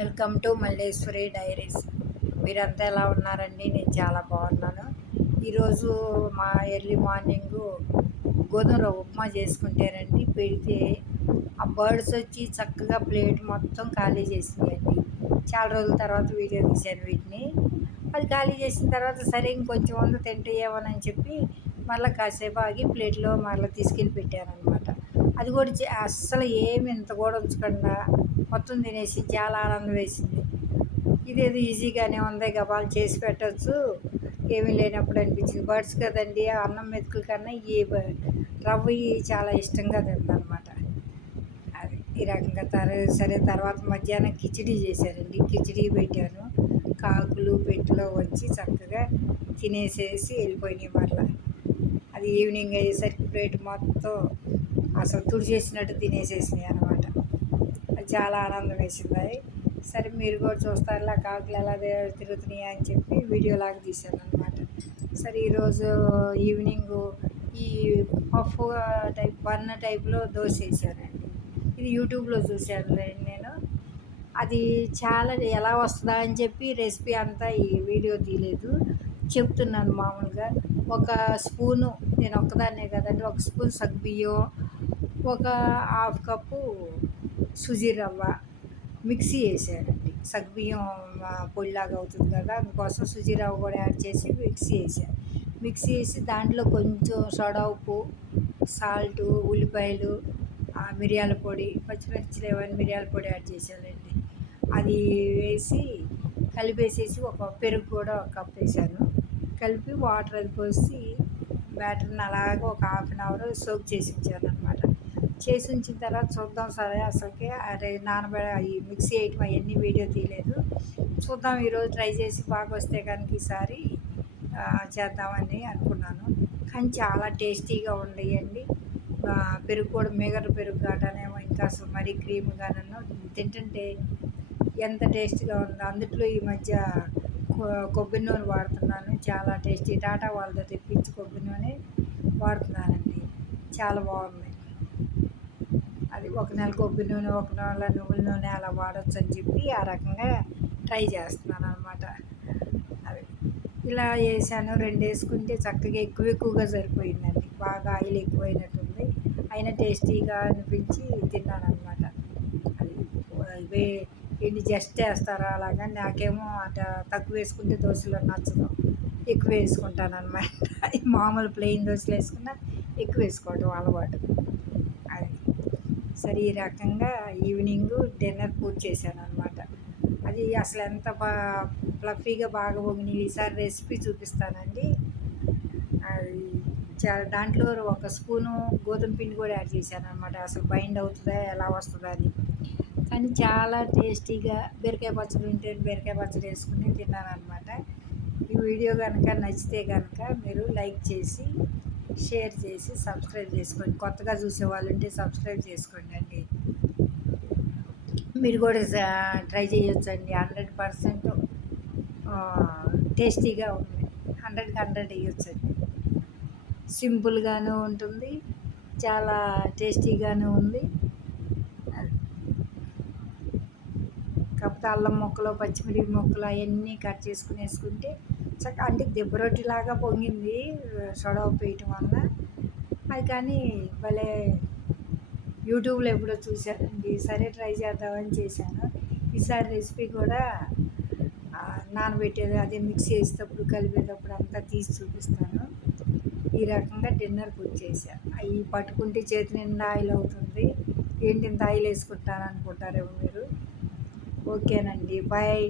Welcome to Malleswari diaries. మీరంతా ఎలా ఉన్నారండి? నేను చాలా బాగున్నాను. ఈరోజు మా ఎర్లీ మార్నింగు గోధుమ ఉప్మా చేసుకుంటేనండి పెడితే ఆ బర్డ్స్ వచ్చి చక్కగా ప్లేట్ మొత్తం ఖాళీ చేసినాయండి. చాలా రోజుల తర్వాత వీడియో తీశాను వీటిని. అది ఖాళీ చేసిన తర్వాత సరే ఇంకొంచెం ఉంది తింటాయేమోనని చెప్పి మళ్ళీ కాసేపు ఆగి ప్లేట్లో మళ్ళీ తీసుకెళ్ళి పెట్టాను అనమాట. అది కూడా అస్సలు ఏమి ఇంత కూడా ఉంచకుండా మొత్తం తినేసి చాలా ఆనందం వేసింది. ఇదేదో ఈజీగానే ఉంది, గబాలు చేసి పెట్టచ్చు, ఏమీ లేనప్పుడు అనిపించింది. బర్డ్స్ కదండి, అన్నం మెతుకుల కన్నా ఈ రవ్వ చాలా ఇష్టంగా తిందనమాట. అది ఈ రకంగా సరే తర్వాత మధ్యాహ్నం కిచిడీ చేశారండి. కిచిడీ పెట్టాను. కాకులు పెట్టిలో వచ్చి చక్కగా తినేసేసి వెళ్ళిపోయినాయి. మళ్ళీ అది ఈవినింగ్ అయ్యేసరికి ప్లేట్ మొత్తం అసలు తుడిచేసినట్టు తినేసేసినాయి అనమాట. అది చాలా ఆనందం వేసింది. సరే మీరు కూడా చూస్తారులా కాకులు ఎలా తిరుగుతున్నాయి అని చెప్పి వీడియోలాగా తీశాను అనమాట. సరే ఈరోజు ఈవినింగు ఈ పఫ్ టైప్ బన్న టైప్లో దోశ వేసానండి. ఇది యూట్యూబ్లో చూశాను నేను. అది చాలా ఎలా వస్తుందా అని చెప్పి రెసిపీ అంతా ఈ వీడియో తీయలేదు, చెప్తున్నాను మామూలుగా. ఒక స్పూను, నేను ఒక్కదాన్నే కదండి, ఒక స్పూన్ సగ్గుబియ్యం, ఒక హాఫ్ కప్పు సుజీ రవ్వ మిక్సీ వేసానండి. సగ్గుబియ్యం పొడిలాగా అవుతుంది కదా, అందుకోసం సుజీ రవ్వ కూడా యాడ్ చేసి మిక్సీ వేసాను. మిక్సీ వేసి దాంట్లో కొంచెం సోడా ఉప్పు, సాల్టు, ఉల్లిపాయలు, మిరియాల పొడి, పచ్చిమిర్చి లేవని మిరియాల పొడి యాడ్ చేశానండి. అది వేసి కలిపేసేసి ఒక పెరుగు కూడా ఒక కప్ వేసాను. కలిపి వాటర్ అది పోసి బ్యాటర్ని అలాగే ఒక హాఫ్ అన్ అవర్ సోక్ చేసి ఉంచాను అనమాట. చేసి ఉంచిన తర్వాత చూద్దాం సరే అసలుకి అదే ఈ మిక్సీ వేయటం అవన్నీ వీడియో తీయలేదు. చూద్దాం ఈరోజు ట్రై చేసి బాగా వస్తే కనుక ఈసారి చేద్దామని అనుకున్నాను. కానీ చాలా టేస్టీగా ఉండేయండి. పెరుగు కూడా మిగరు పెరుగు కాటనేమో ఇంకా అసలు మరీ క్రీమ్గానూ తింటుంటే ఎంత టేస్ట్గా ఉందో. అందుట్లో ఈ మధ్య కొబ్బరి నూనె వాడుతున్నాను, చాలా టేస్టీ. టాటా వాళ్ళతో తెప్పించి కొబ్బరి నూనె వాడుతున్నానండి, చాలా బాగుంది. అది ఒక నెల కొబ్బరి నూనె, ఒక నెల నువ్వుల నూనె అలా వాడచ్చు అని చెప్పి ఆ రకంగా ట్రై చేస్తున్నాను అనమాట. అది ఇలా వేసాను. 2 వేసుకుంటే చక్కగా ఎక్కువగా సరిపోయిందండి. బాగా ఆయిల్ ఎక్కువైనట్టుంది, అయినా టేస్టీగా అనిపించి తిన్నాను అనమాట. అది ఏంటి జస్ట్ వేస్తారా అలాగా, నాకేమో తక్కువ వేసుకుంటే దోశలో నచ్చదు, ఎక్కువ వేసుకుంటాను అనమాట. మామూలు ప్లెయిన్ దోశలు వేసుకున్నా ఎక్కువ వేసుకోవడం అలవాటు. అది సరే ఈ రకంగా ఈవినింగ్ డిన్నర్ పూర్తి చేశాను అనమాట. అది అసలు ఎంత ఫ్లఫీగా బాగా పొంగినాయి. ఈసారి రెసిపీ చూపిస్తానండి. అది దాంట్లో ఒక స్పూను గోధుమ పిండి కూడా యాడ్ చేశాను అనమాట. అసలు బైండ్ అవుతుందా ఎలా వస్తుందా అని. కానీ చాలా టేస్టీగా బీరకాయ పచ్చడి ఉంటే బీరకాయ పచ్చడి వేసుకుని తిన్నాను అనమాట. ఈ వీడియో కనుక నచ్చితే కనుక మీరు లైక్ చేసి, షేర్ చేసి, సబ్స్క్రైబ్ చేసుకోండి. కొత్తగా చూసే వాళ్ళు ఉంటే సబ్స్క్రైబ్ చేసుకోండి అండి. మీరు కూడా ట్రై చేయొచ్చండి. 100% టేస్టీగా ఉంది. 100కి 100 వేయొచ్చండి. సింపుల్గాను ఉంటుంది, చాలా టేస్టీగాను ఉంది. కాకపోతే అల్లం ముక్కలు, పచ్చిమిరపకాయ ముక్కలు అవన్నీ కట్ చేసుకుని వేసుకుంటే అంటే దెబ్బ రొట్టెలాగా పొంగింది సోడా ఉప్పు వేయటం వల్ల. అది కానీ భలే యూట్యూబ్లో ఎప్పుడో చూశానండి, సరే ట్రై చేద్దామని చేశాను. ఈసారి రెసిపీ కూడా నానబెట్టేది అదే మిక్సీ వేసేటప్పుడు కలిపేటప్పుడు అంతా తీసి చూపిస్తాను. ఈ రకంగా డిన్నర్ పూర్తి చేశాను. అవి పట్టుకుంటే చేతి నిండా ఆయిల్ అవుతుంది. ఏంటి ఇంత ఆయిల్ వేసుకుంటాను అనుకుంటారేమో మీరు. ఓకేనండి, బాయ్.